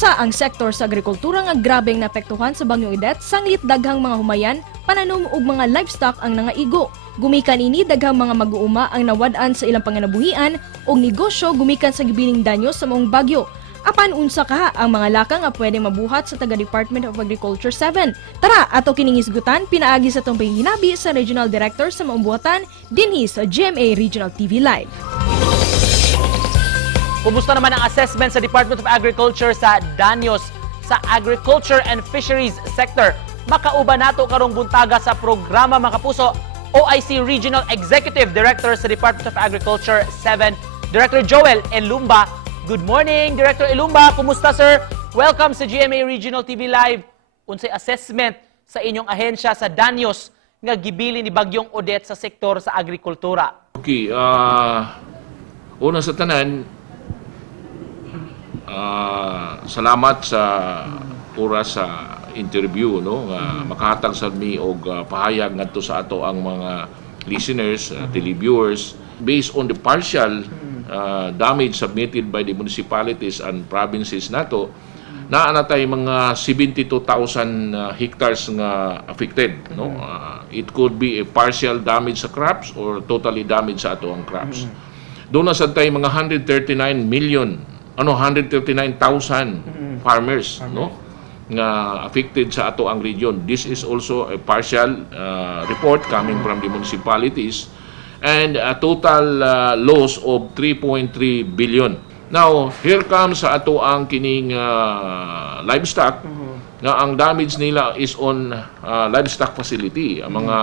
Usa ang sektor sa agrikultura nga grabeng naapektuhan sa Bagyong Odette, sanglit daghang mga humayan, pananom ug mga livestock ang nangaigo. Gumikan ini daghang mga mag-uuma ang nawad-an sa ilang panganabuhian ug negosyo gumikan sa gibining danyo sa maong bagyo. Apan unsa ka ang mga laka nga pwedeng mabuhat sa taga Department of Agriculture 7? Tara, ato kining isgutan pinaagi sa tong panginabi sa Regional Director sa Maumbuhatan dinhi sa GMA Regional TV Live. Kumusta naman ang assessment sa Department of Agriculture sa danyos sa agriculture and fisheries sector? Makauban nato karong buntaga sa programa mga kapuso, OIC Regional Executive Director sa Department of Agriculture 7, Director Joel Elumba. Good morning, Director Elumba. Kumusta, sir? Welcome sa GMA Regional TV Live. Unsay assessment sa inyong ahensya sa danyos nga gibili ni Bagyong Odette sa sektor sa agrikultura? Okay, una sa tanan, salamat sa oras sa interview, no? Makahatag sa mi og pahayag ngadto sa ato ang mga listeners, televiewers based on the partial damage submitted by the municipalities and provinces nato. Naanatay mga 72,000 hectares nga affected, no? It could be a partial damage sa crops or totally damage sa ato ang crops. Doon na sad tay mga 139,000 farmers, no, nga affected sa ato ang region. This is also a partial report coming from the municipalities and a total loss of 3.3 billion. Now, here comes sa ato ang kining livestock nga ang damage nila is on livestock facility, ang mga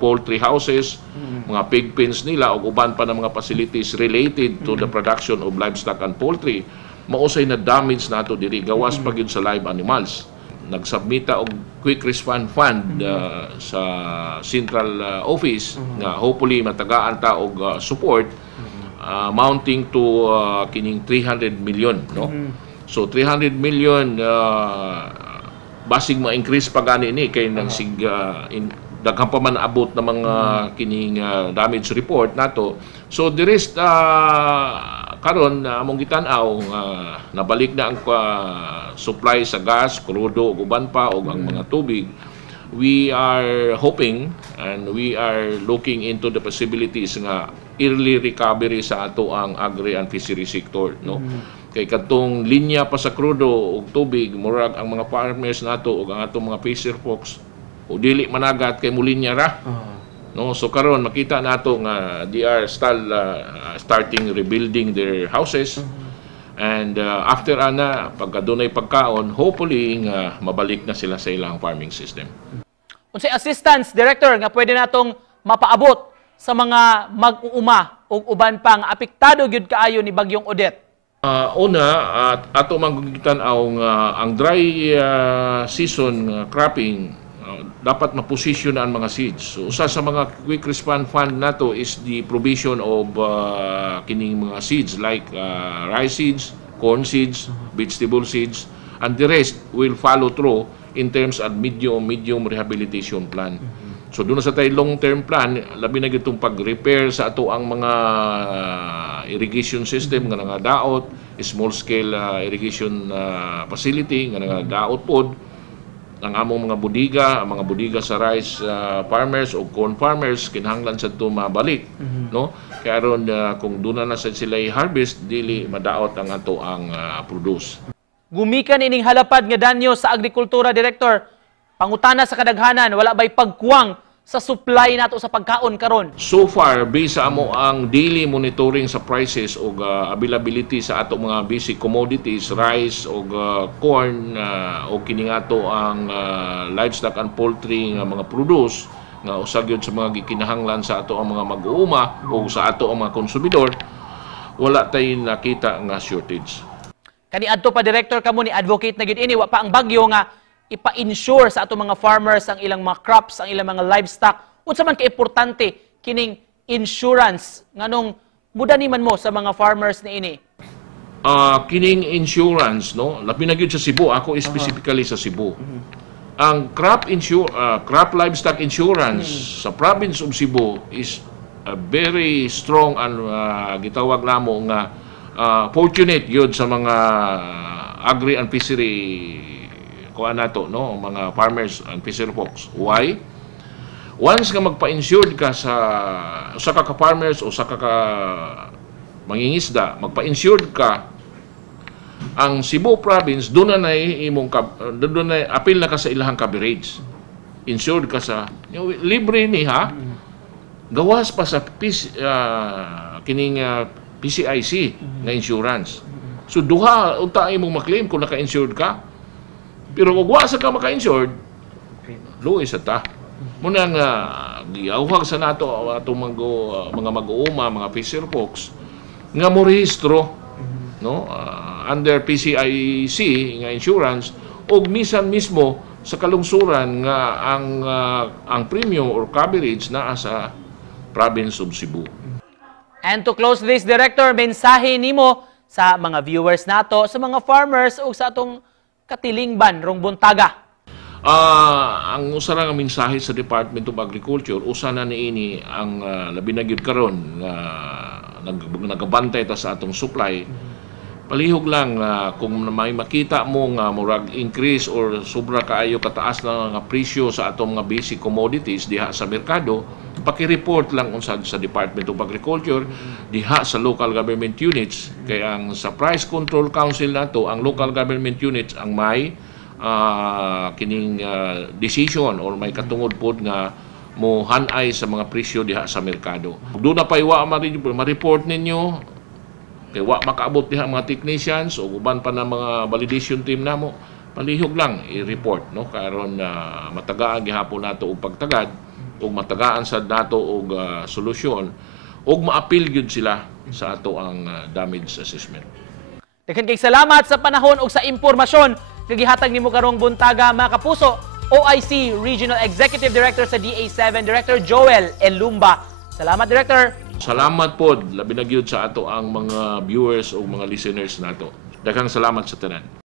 poultry houses, mga pig pens nila o uban pa ng mga facilities related to the production of livestock and poultry. Mausay na damage nato diri gawas pa gyud sa live animals. Nagsubmita og quick response fund sa central office nga hopefully matagaan ta og support amounting to kining 300 million, no? So 300 million basig ma-increase pa gani ni kay nagsig daghang pa man abot na mga kining damage report nato. So the rest karon among gitan-aw nabalik na ang supply sa gas, krudo ug uban pa og ang mga tubig. We are hoping and we are looking into the possibilities nga early recovery sa ato ang agri and fishery sector, no? Kay kadtong linya pa sa krudo ug tubig murag ang mga farmers nato ug ang ato mga fisher folks o dili managat kay mulinya ra. No, so karon makita nato nga they are still starting rebuilding their houses. And after ana pagka dunay pagkaon, hopefully nga mabalik na sila sa ilang farming system. Unsay assistance, Director, nga pwede natong mapaabot sa mga mag-uuma ug uban pang apektado gyud kaayo ni Bagyong Odette? Ato mangugitan-aw nga ang dry season cropping dapat maposisyon ang mga seeds. So, usa sa mga quick response fund nato is the provision of kining mga seeds like rice seeds, corn seeds, vegetable seeds, and the rest will follow through in terms of medium rehabilitation plan. So doon na sa tayo long-term plan, labi na gitong pag-repair sa ato ang mga irrigation system nga nga daot, small-scale irrigation facility nga nga daot pod, ang among mga budiga sa rice farmers o corn farmers kinahanglan sa ito mabalik, no? Kaya aron kung doon na sa sila i-harvest dili madaot ang ato ang produce. Gumikan ining halapad nga danyo sa agrikultura, Director. Pangutana sa kadaghanan, wala ba'y pagkuwang sa supply nato sa pagkaon karon? So far, based sa amo ang daily monitoring sa prices o availability sa ato mga basic commodities, rice o corn o kining ato ang livestock and poultry nga mga produce nga usag yun sa mga gikinahanglan sa ato ang mga mag-uuma o sa ato ang mga konsumidor, wala tayong nakita nga shortage. Kaniadto pa, Director, kamo ni advocate na gid ini wa pa ang bagyo nga ipa-insure sa ato mga farmers ang ilang mga crops, ang ilang mga livestock. Unsa man ka-importante kining insurance nganong mudaniman mo sa mga farmers ni ini? Kining insurance, no, labi na gyud sa Cebu, ako specifically sa Cebu. Ang crop livestock insurance sa province of Cebu is a very strong and gitawag namo nga fortunate yun sa mga agri and fishery kuha nato, no, mga farmers and fisher folks. Why? Once nga magpa-insured ka sa usa ka farmers o sa ka mangingisda, magpa-insured ka, ang Cebu province doon na imong doon na apil na ka sa ilahang coverage. Insured ka sa libre ni ha. Gawas pa sa kining PCIC nga insurance. So duha unta imong maklaim kung naka-insured ka. Pero kung wa sa ka maka-insured, luis ta. Muna nga giawhag sa nato atong mga mag-uuma, mga fisher folks nga mo rehistro, no, under PCIC nga insurance o minsan mismo sa kalungsuran nga ang premium or coverage naa sa province of Cebu. And to close this, Director, mensahe nimo sa mga viewers nato, sa mga farmers o sa atong katilingban rong buntaga. Ang usa ra nga mensahe sa Department of Agriculture, usa na niini ang labi na gyud karon nga nagabantay ta sa atong supply. Palihog lang kung may makita mo nga murag increase or sobra kaayo kataas na nga presyo sa atong mga basic commodities diha sa merkado, paki-report lang unsad sa Department of Agriculture diha sa local government units. Kaya ang sa Price Control Council nato, ang local government units ang may kining decision or may katungod pod nga mo hanay sa mga presyo diha sa merkado. Doon na paywa ma-report ninyo kay wa makaabot diha mga technicians o uban pa na mga validation team namo, palihog lang i-report, no, karon matagaan gihapon nato og pagtagad ug matagaan sad nato og solusyon ug ma-appeal gyud sila sa ato ang damage assessment. Daghan kay salamat sa panahon ug sa impormasyon nga gihatag nimo karong buntaga, mga kapuso. OIC Regional Executive Director sa DA7, Director Joel Elumba. Salamat, Director. Salamat pod labi na gyud sa ato ang mga viewers o mga listeners nato. Daghang salamat sa tanan.